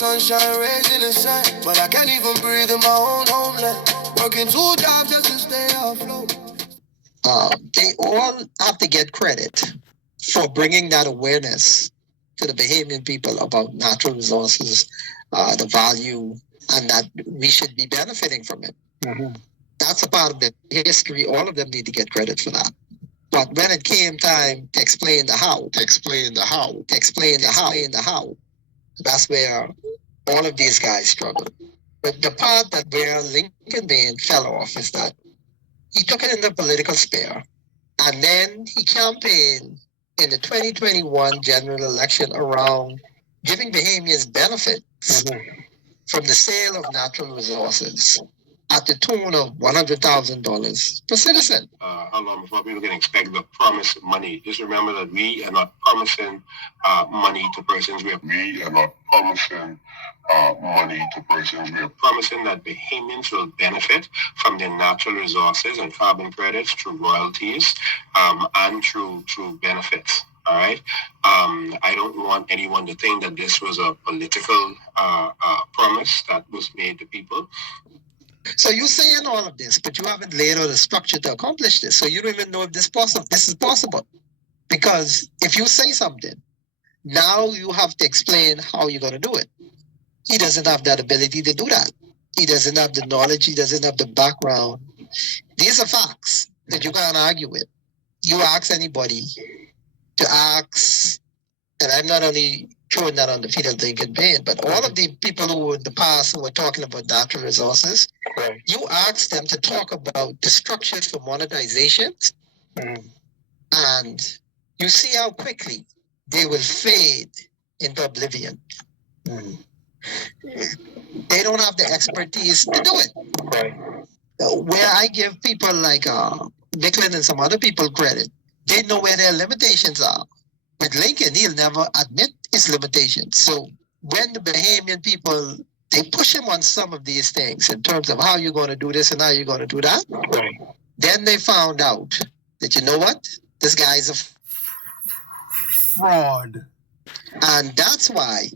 sunshine, rays in the sun, but I can't even breathe in my own homeland. Working 2 jobs just to stay afloat. They all have to get credit for bringing that awareness to the Bahamian people about natural resources, the value, and that we should be benefiting from it. Mm-hmm. That's a part of the history. All of them need to get credit for that. But when it came time to explain the how, that's where all of these guys struggled. But the part that where Lincoln Bain fell off is that he took it in the political sphere. And then he campaigned in the 2021 general election around giving Bahamians benefits from the sale of natural resources at the tune of $100,000 per citizen. How long before people can expect the promised money? Just remember that we are not promising money to persons. We are not promising money to persons. We are promising that Bahamians will benefit from their natural resources and carbon credits through royalties and through benefits. All right. I don't want anyone to think that this was a political promise that was made to people. So you're saying all of this, but you haven't laid out a structure to accomplish this. So you don't even know if this is possible. Because if you say something, now you have to explain how you're going to do it. He doesn't have that ability to do that. He doesn't have the knowledge. He doesn't have the background. These are facts that you can't argue with. You ask anybody to ask, and I'm not only throwing that on the feet of Lincoln Bain, but all of the people who in the past who were talking about natural resources, you ask them to talk about the structures for monetization, and you see how quickly they will fade into oblivion. They don't have the expertise to do it. Where I give people like Nicklin and some other people credit, they know where their limitations are. With Lincoln, he'll never admit his limitations. So when the Bahamian people, they push him on some of these things in terms of how you're going to do this and how you're going to do that, then they found out that, you know what, this guy's a fraud. And that's why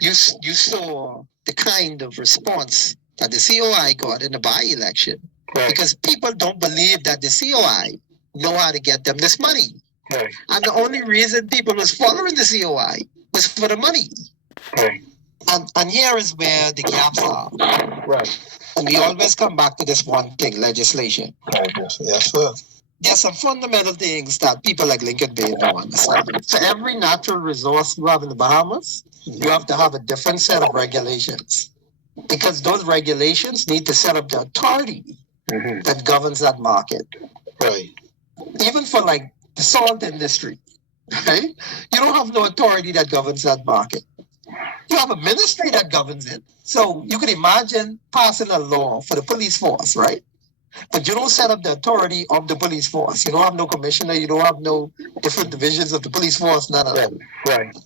you saw the kind of response that the COI got in the by-election. Because people don't believe that the COI know how to get them this money. And the only reason people was following the COI was for the money. And here is where the gaps are. And we always come back to this one thing, legislation. Yes, sir. There's some fundamental things that people like Lincoln Bain don't understand. For every natural resource you have in the Bahamas, you have to have a different set of regulations. Because those regulations need to set up the authority that governs that market. Even for like the salt industry, you don't have no authority that governs that market. You have a ministry that governs it. So you can imagine passing a law for the police force, right? But you don't set up the authority of the police force. You don't have no commissioner. You don't have no different divisions of the police force, none of that.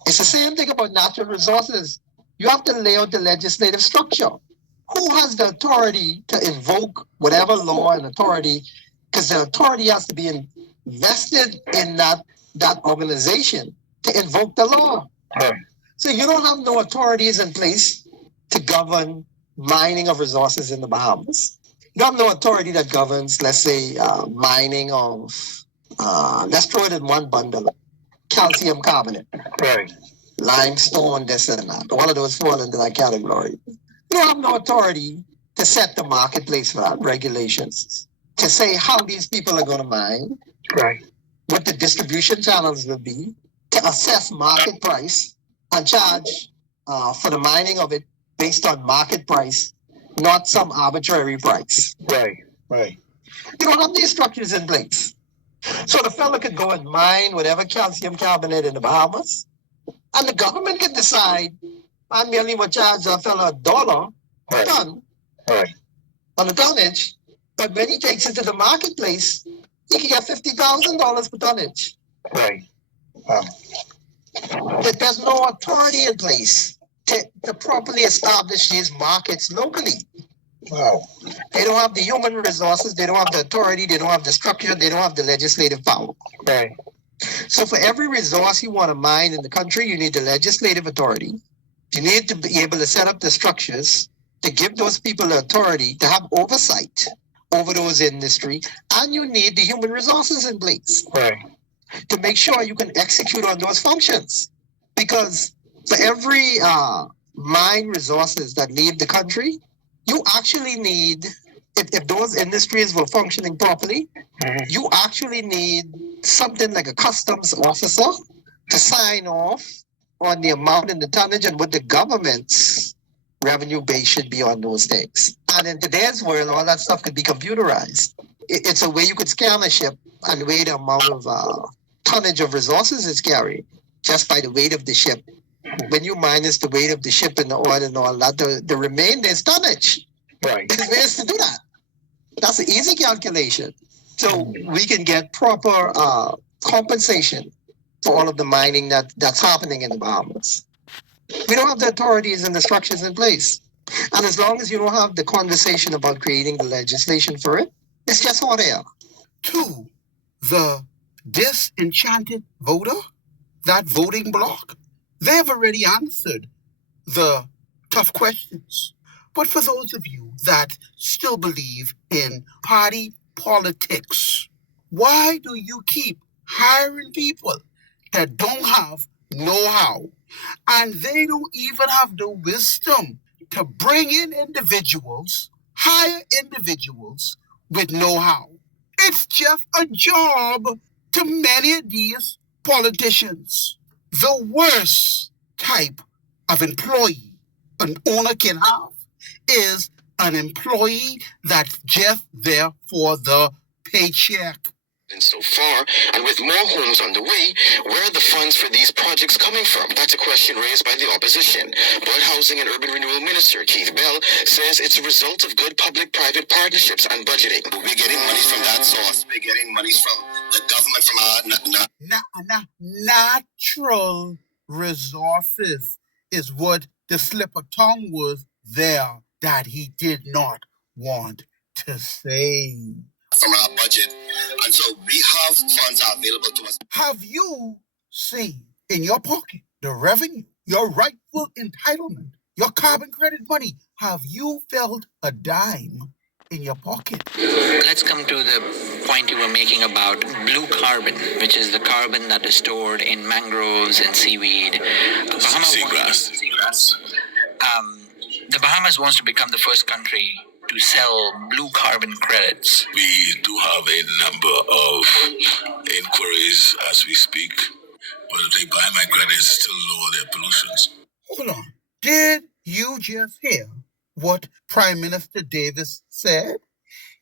It's the same thing about natural resources. You have to lay out the legislative structure. Who has the authority to invoke whatever law and authority? Because the authority has to be invested in that organization to invoke the law. So you don't have no authorities in place to govern mining of resources in the Bahamas. You don't have no authority that governs, let's say, mining of, let's throw it in one bundle, calcium carbonate, limestone, this and that. All of those fall into that category. You don't have no authority to set the marketplace for that, regulations, to say how these people are going to mine, what the distribution channels will be, to assess market price and charge for the mining of it based on market price, not some arbitrary price. You don't have these structures in place. So the fella could go and mine whatever calcium carbonate in the Bahamas, and the government can decide, I merely will charge that fella $1 per ton on the tonnage, but when he takes it to the marketplace, he can get $50,000 per tonnage. But there's no authority in place to properly establish these markets locally. They don't have the human resources, they don't have the authority, they don't have the structure, they don't have the legislative power. So for every resource you want to mine in the country, you need the legislative authority. You need to be able to set up the structures to give those people the authority to have oversight over those industry, and you need the human resources in place. Right. To make sure you can execute on those functions. Because for every mine resources that leave the country, you actually need, if those industries were functioning properly, you actually need something like a customs officer to sign off on the amount and the tonnage and what the government's revenue base should be on those things. And in today's world, all that stuff could be computerized. It's a way you could scan a ship and weigh the amount of tonnage of resources it's carrying just by the weight of the ship. When you minus the weight of the ship and the oil and all that, the remainder is tonnage. Right. There's ways to do that. That's an easy calculation. So we can get proper compensation for all of the mining that's happening in the Bahamas. We don't have the authorities and the structures in place. And as long as you don't have the conversation about creating the legislation for it, it's just hot air. To the disenchanted voter, that voting bloc, they've already answered the tough questions. But for those of you that still believe in party politics, why do you keep hiring people that don't have know-how, and they don't even have the wisdom to bring in individuals, hire individuals with know-how? It's just a job to many of these politicians. The worst type of employee an owner can have is an employee that's just there for the paycheck. And so far, and with more homes on the way, where are the funds for these projects coming from? That's a question raised by the opposition. But Housing and Urban Renewal Minister Keith Bell says it's a result of good public-private partnerships and budgeting. We're getting money from that source. We're getting money from the government, from natural resources is what the slip of tongue was there that he did not want to say. From our budget, and so we have funds available to us. Have you seen in your pocket the revenue, your rightful entitlement, your carbon credit money? Have you felt a dime in your pocket? Let's come to the point you were making about blue carbon, which is the carbon that is stored in mangroves and seaweed. Seagrass. The Bahamas wants to become the first country to sell blue carbon credits. We do have a number of inquiries as we speak, but if they buy my credits to lower their pollutions. Hold on. Did you just hear what Prime Minister Davis said?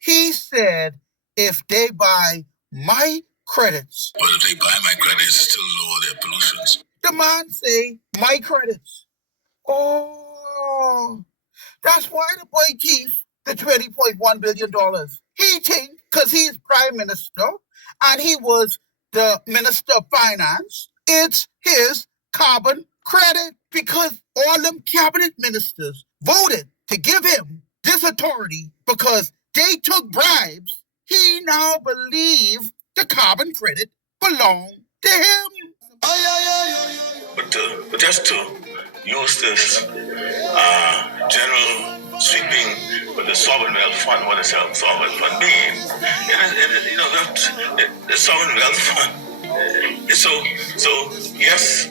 He said, if they buy my credits. But if they buy my credits to lower their pollutions. The man say, my credits. Oh, that's why the boy keeps the $20.1 billion. He think, because he's Prime Minister, and he was the Minister of Finance, it's his carbon credit, because all them cabinet ministers voted to give him this authority because they took bribes. He now believes the carbon credit belongs to him. But just to use this general sweeping with the sovereign wealth fund, what does a sovereign fund mean? The sovereign wealth fund. So yes,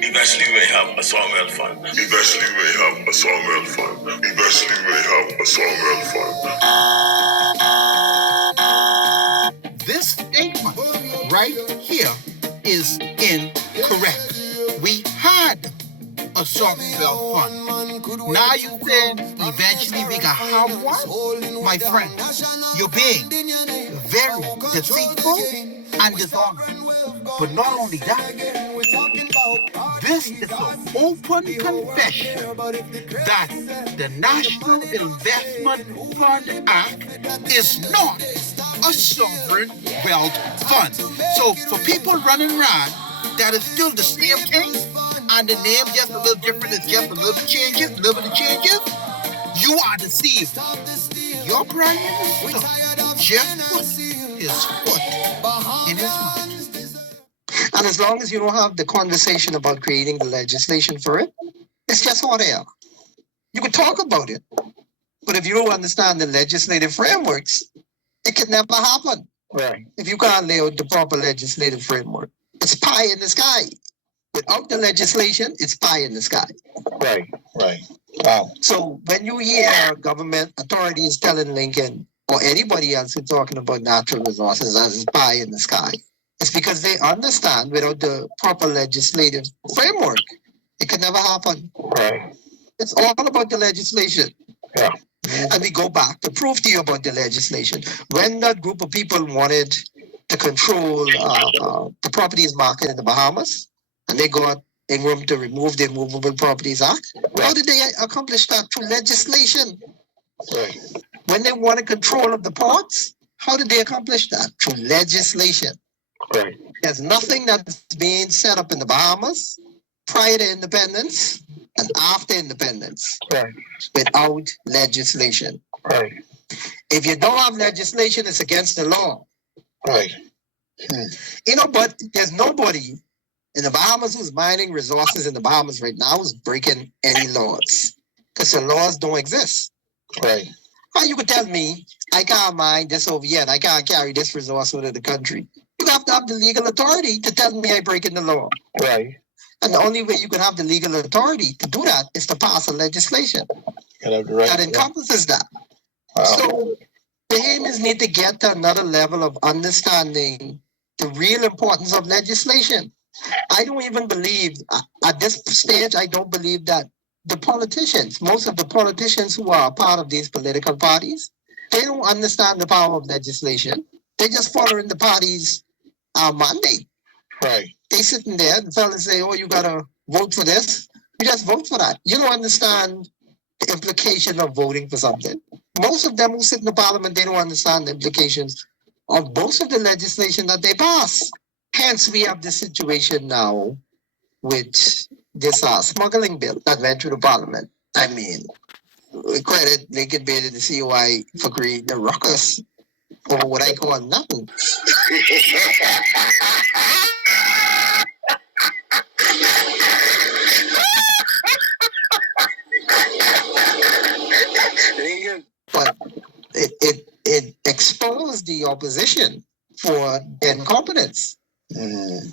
eventually we have a sovereign wealth fund. Eventually we have a sovereign wealth fund. Eventually we have a sovereign wealth fund. This statement right here is incorrect. We had a sovereign wealth fund. Now you said eventually we can have one? My friend, you're being very deceitful and dishonest. But not only that, this is an open confession that the National Investment Fund Act is not a sovereign wealth fund. So for people running around, that is still the same thing, and the name just a little different, it's just a little bit of changes, you are deceived. Your Prime Minister just put his foot in his mouth. And as long as you don't have the conversation about creating the legislation for it, It's just hot air. You can talk about it, but if you don't understand the legislative frameworks, it can never happen. Right. If you can't lay out the proper legislative framework, it's pie in the sky. Without the legislation, it's pie in the sky. Right. Right. Wow. So when you hear government authorities telling Lincoln or anybody else who's talking about natural resources as pie in the sky, it's because they understand without the proper legislative framework, it can never happen. Right. It's all about the legislation. Yeah. And we go back to prove to you about the legislation. When that group of people wanted to control the properties market in the Bahamas, and they got in room to remove the Movable Properties Act, how did they accomplish that? Through legislation. Right. When they wanted control of the ports, how did they accomplish that? Through legislation. Right. There's nothing that's being set up in the Bahamas prior to independence and after independence Right. without legislation. Right. If you don't have legislation, it's against the law. Right. You know, but there's nobody in the Bahamas who's mining resources in the Bahamas right now who's breaking any laws because the laws don't exist. Right. How you could tell me I can't mine this over here and I can't carry this resource out of the country? You have to have the legal authority to tell me I'm breaking the law. Right. And the only way you can have the legal authority to do that is to pass a legislation that encompasses that. Wow. So Bahamians need to get to another level of understanding the real importance of legislation. I don't even believe, at this stage, I don't believe that the politicians, most of the politicians who are part of these political parties, they don't understand the power of legislation. They just follow in the party's mandate. Right. They sitting there and fellas say, oh, you got to vote for this. You just vote for that. You don't understand the implication of voting for something. Most of them who sit in the parliament, they don't understand the implications of most of the legislation that they pass. Hence, we have the situation now with this smuggling bill that went through the parliament. I mean, we credit Lincoln Bailey, the COI, for creating the ruckus over what I call nothing. But it exposed the opposition for their incompetence. You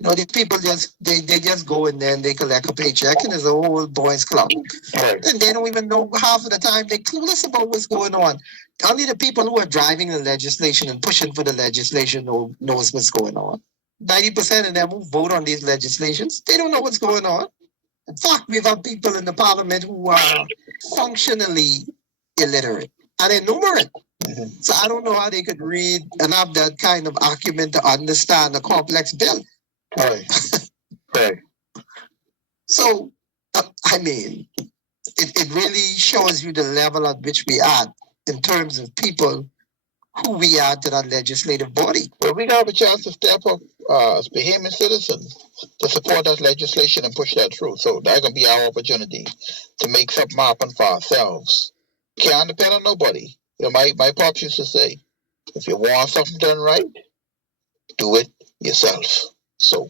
know, these people they just go in there and they collect a paycheck and there's a whole boys club. Right. And they don't even know half of the time they're clueless about what's going on. Only the people who are driving the legislation and pushing for the legislation knows what's going on. 90% of them who vote on these legislations, they don't know what's going on. In fact, we've had people in the parliament who are functionally illiterate and ignorant. So I don't know how they could read and have that kind of acumen to understand a complex bill. Right. Right. So, I mean, it really shows you the level at which we are in terms of people who we are to that legislative body. Well, we have a chance to step up as Bahamian citizens to support that legislation and push that through. So that's going to be our opportunity to make something happen for ourselves. Can't depend on nobody. You know, my pops used to say, if you want something done right, do it yourself. So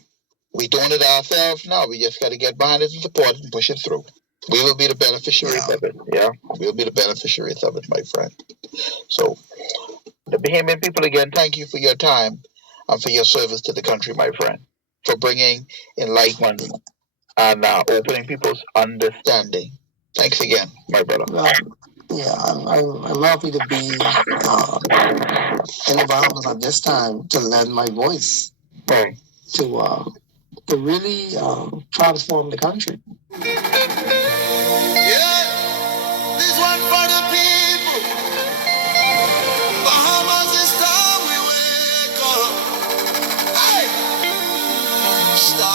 we're doing it ourselves now. We just got to get behind it and support it and push it through. We will be the beneficiaries of it. Yeah, we'll be the beneficiaries of it, my friend. So the Bahamian people, again, thank you for your time and for your service to the country, my friend, for bringing enlightenment and opening people's understanding. Thanks again, my brother. Yeah, I'm happy to be in the Bahamas at this time to lend my voice Right. to really transform the country. Yeah, this one for the people. Bahamas is time we wake up. Hey, stop.